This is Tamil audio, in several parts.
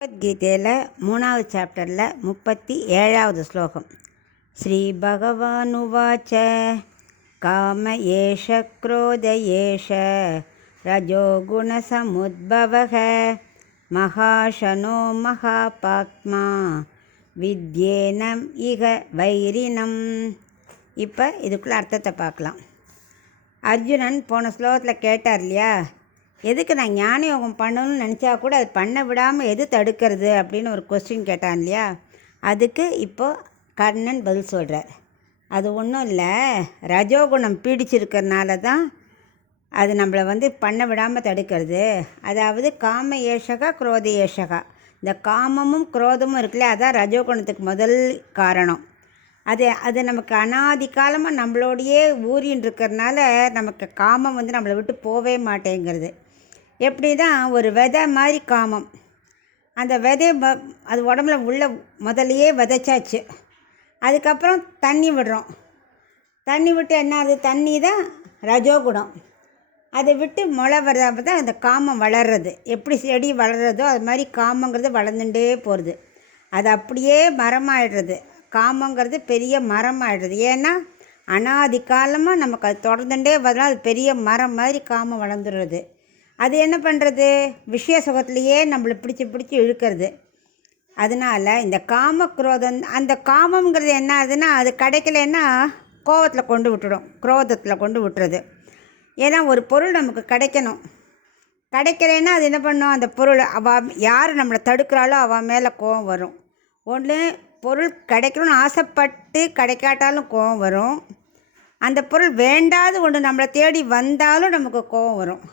பகவத்கீதையில் 3வது சாப்டரில் 37வது ஸ்லோகம். ஸ்ரீ பகவானுவாச்ச காம ஏஷ க்ரோத ஏஷ ரஜோகுணசமுத்பவः மகாஷனோ மகாபாத்மா வித்யேனம் இக வைரினம். இப்போ இதுக்குள்ளே அர்த்தத்தை பார்க்கலாம். அர்ஜுனன் போன ஸ்லோகத்தில் கேட்டார் இல்லையா, எதுக்கு நான் ஞான யோகம் பண்ணணும்னு நினச்சா கூட அது பண்ண விடாமல் எது தடுக்கிறது அப்படின்னு ஒரு கொஸ்டின் கேட்டான் இல்லையா. அதுக்கு இப்போது கர்ணன் பதில் சொல்கிறார். அது ஒன்றும் இல்லை, ரஜோகுணம் பீடிச்சிருக்கிறனால தான் அது நம்மளை பண்ண விடாமல் தடுக்கிறது. அதாவது காம ஏஷகா குரோத ஏஷகா, இந்த காமமும் குரோதமும் இருக்குல்ல, அதான் ரஜோகுணத்துக்கு முதல் காரணம். அது நமக்கு அனாதி காலமாக நம்மளோடையே ஊறின்னு இருக்கிறதுனால நமக்கு காமம் நம்மளை விட்டு போவே மாட்டேங்கிறது. எப்படி தான் ஒரு விதை மாதிரி காமம், அந்த விதை அது உடம்புல உள்ள முதலையே விதைச்சாச்சு. அதுக்கப்புறம் தண்ணி விடுறோம், தண்ணி விட்டு என்ன அது தண்ணி தான் ரஜோகுணம். அதை விட்டு முளை வர்றப்ப தான் அந்த காமம் வளர்றது. எப்படி செடி வளர்றதோ அது மாதிரி காமங்கிறது வளர்ந்துட்டே போகிறது. அது அப்படியே மரமாயிடுறது. காமங்கிறது பெரிய மரம் ஆகிடுறது. ஏன்னா அனாதி காலமாக நமக்கு அது தொடர்ந்துட்டே வரலாம். அது பெரிய மரம் மாதிரி காமம் வளர்ந்துடுறது. அது என்ன பண்ணுறது, விஷய சுகத்துலேயே நம்மளை பிடிச்சி இழுக்கிறது. அதனால் இந்த காமக்ரோதம், அந்த காமங்கிறது என்ன ஆகுதுன்னா, அது கிடைக்கலன்னா கோபத்தில் கொண்டு விட்டுடும், குரோதத்தில் கொண்டு விட்டுறது. ஏன்னா ஒரு பொருள் நமக்கு கிடைக்கலைன்னா அது என்ன பண்ணும், அந்த பொருள் யார் நம்மளை தடுக்கிறாளோ அவன் மேலே கோபம் வரும். ஒன்று பொருள் கிடைக்கணும்னு ஆசைப்பட்டு கிடைக்காட்டாலும் கோபம் வரும். அந்த பொருள் வேண்டாத ஒன்று நம்மளை தேடி வந்தாலும் நமக்கு கோபம் வரும்.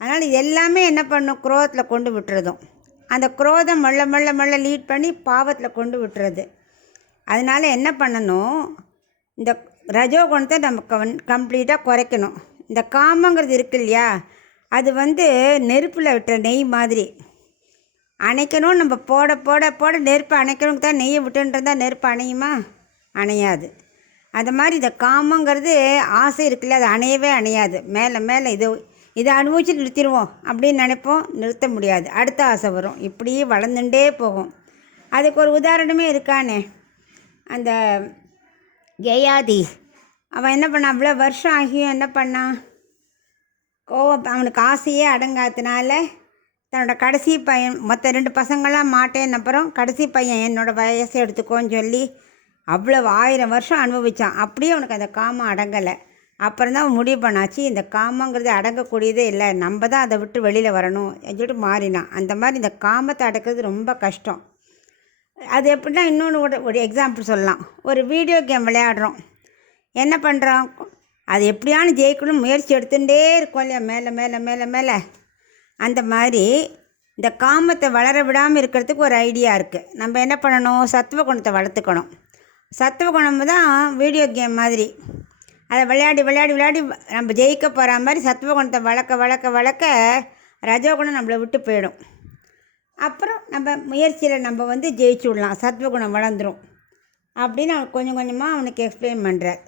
அதனால் இது எல்லாமே என்ன பண்ணும், குரோதத்தில் கொண்டு விட்டுறதும். அந்த குரோதம் மெல்ல லீட் பண்ணி பாவத்தில் கொண்டு விட்டுறது. அதனால் என்ன பண்ணணும், இந்த ரஜோகுணத்தை நம்ம கம்ப்ளீட்டாக குறைக்கணும். இந்த காமங்கிறது இருக்கு இல்லையா, அது நெருப்பில் விட்டுற நெய் மாதிரி. அணைக்கணும், நம்ம போட போட போட நெருப்பை அணைக்கணும் தான். நெய்யை விட்டுன்றதா நெருப்பு அணையுமா? அணையாது. அது மாதிரி இந்த காமங்கிறது ஆசை இருக்குல்ல, அது அணையவே அணையாது. மேலே இதை அனுபவிச்சு நிறுத்திடுவோம் அப்படின்னு நினைப்போம், நிறுத்த முடியாது. அடுத்த ஆசை வரும், இப்படியே வளர்ந்துட்டே போகும். அதுக்கு ஒரு உதாரணமே இருக்கானே, அந்த கெயாதி. அவன் என்ன பண்ணான், அவ்வளோ வருஷம் ஆகியும் என்ன பண்ணான், கோவம் அவனுக்கு ஆசையே அடங்காதனால தன்னோட கடைசி பையன், மற்ற 2 பசங்களாம் மாட்டேன், அப்புறம் கடைசி பையன் என்னோடய வயசை எடுத்துக்கோன்னு சொல்லி அவ்வளோ 1000 வருஷம் அனுபவித்தான். அப்படியே அவனுக்கு அந்த காமம் அடங்கலை. அப்புறம் தான் முடிவு பண்ணாச்சு, இந்த காமங்கிறது அடங்கக்கூடியதே இல்லை, நம்ம தான் அதை விட்டு வெளியில் வரணும் சொல்லிட்டு மாறினான். அந்த மாதிரி இந்த காமத்தை அடக்கிறது ரொம்ப கஷ்டம். அது எப்படின்னா, இன்னொன்று ஒரு எக்ஸாம்பிள் சொல்லலாம். ஒரு வீடியோ கேம் விளையாடுறோம், என்ன பண்ணுறோம், அது எப்படியானு ஜெயிக்கணும் முயற்சி எடுத்துகிட்டே இருக்கோம் இல்லையா, மேலே. அந்த மாதிரி இந்த காமத்தை வளர விடாமல் இருக்கிறதுக்கு ஒரு ஐடியா இருக்குது. நம்ம என்ன பண்ணணும், சத்துவ குணத்தை வளர்த்துக்கணும். சத்துவ குணம் தான் வீடியோ கேம் மாதிரி. அதை விளையாடி நம்ம ஜெயிக்க போகிற மாதிரி சத்துவ குணத்தை வளர்க்க ரஜோகுணம் நம்மளை விட்டு போயிடும். அப்புறம் நம்ம முயற்சியில் நம்ம ஜெயிச்சு விடலாம், சத்துவ குணம் வளர்ந்துடும் அப்படின்னு அவன் கொஞ்சம் கொஞ்சமாக அவனுக்கு எக்ஸ்பிளைன் பண்ணுறார்.